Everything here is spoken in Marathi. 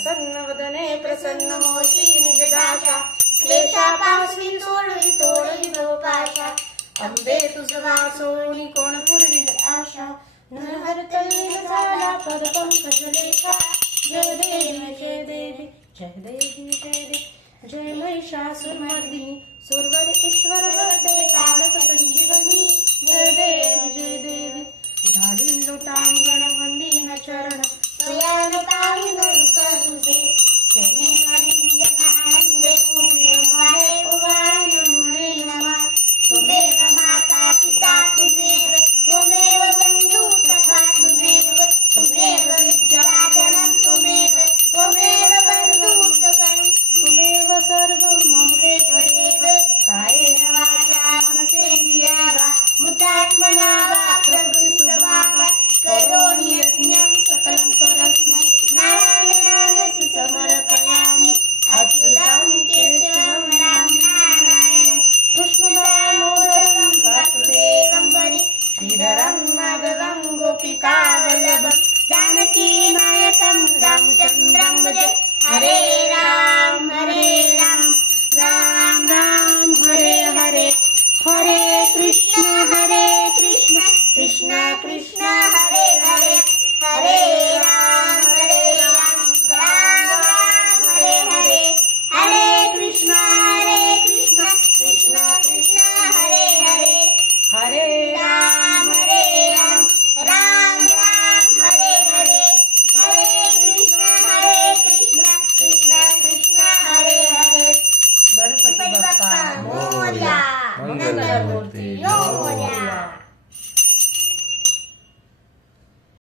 प्रसन्न वदने प्रसन्न होशी निजदाशा क्लेशापासून सोडवी तोडवी गोपाशा अंबे तुझ वासोनी कोण पुरविल आशा नरहरतली झाला पदपंकज लेखा जय देवी जय देवी जय देवी जय देवी जय महिषासुरमर्दिनी सुरवर ईश्वर वरदे कालक संजीवनी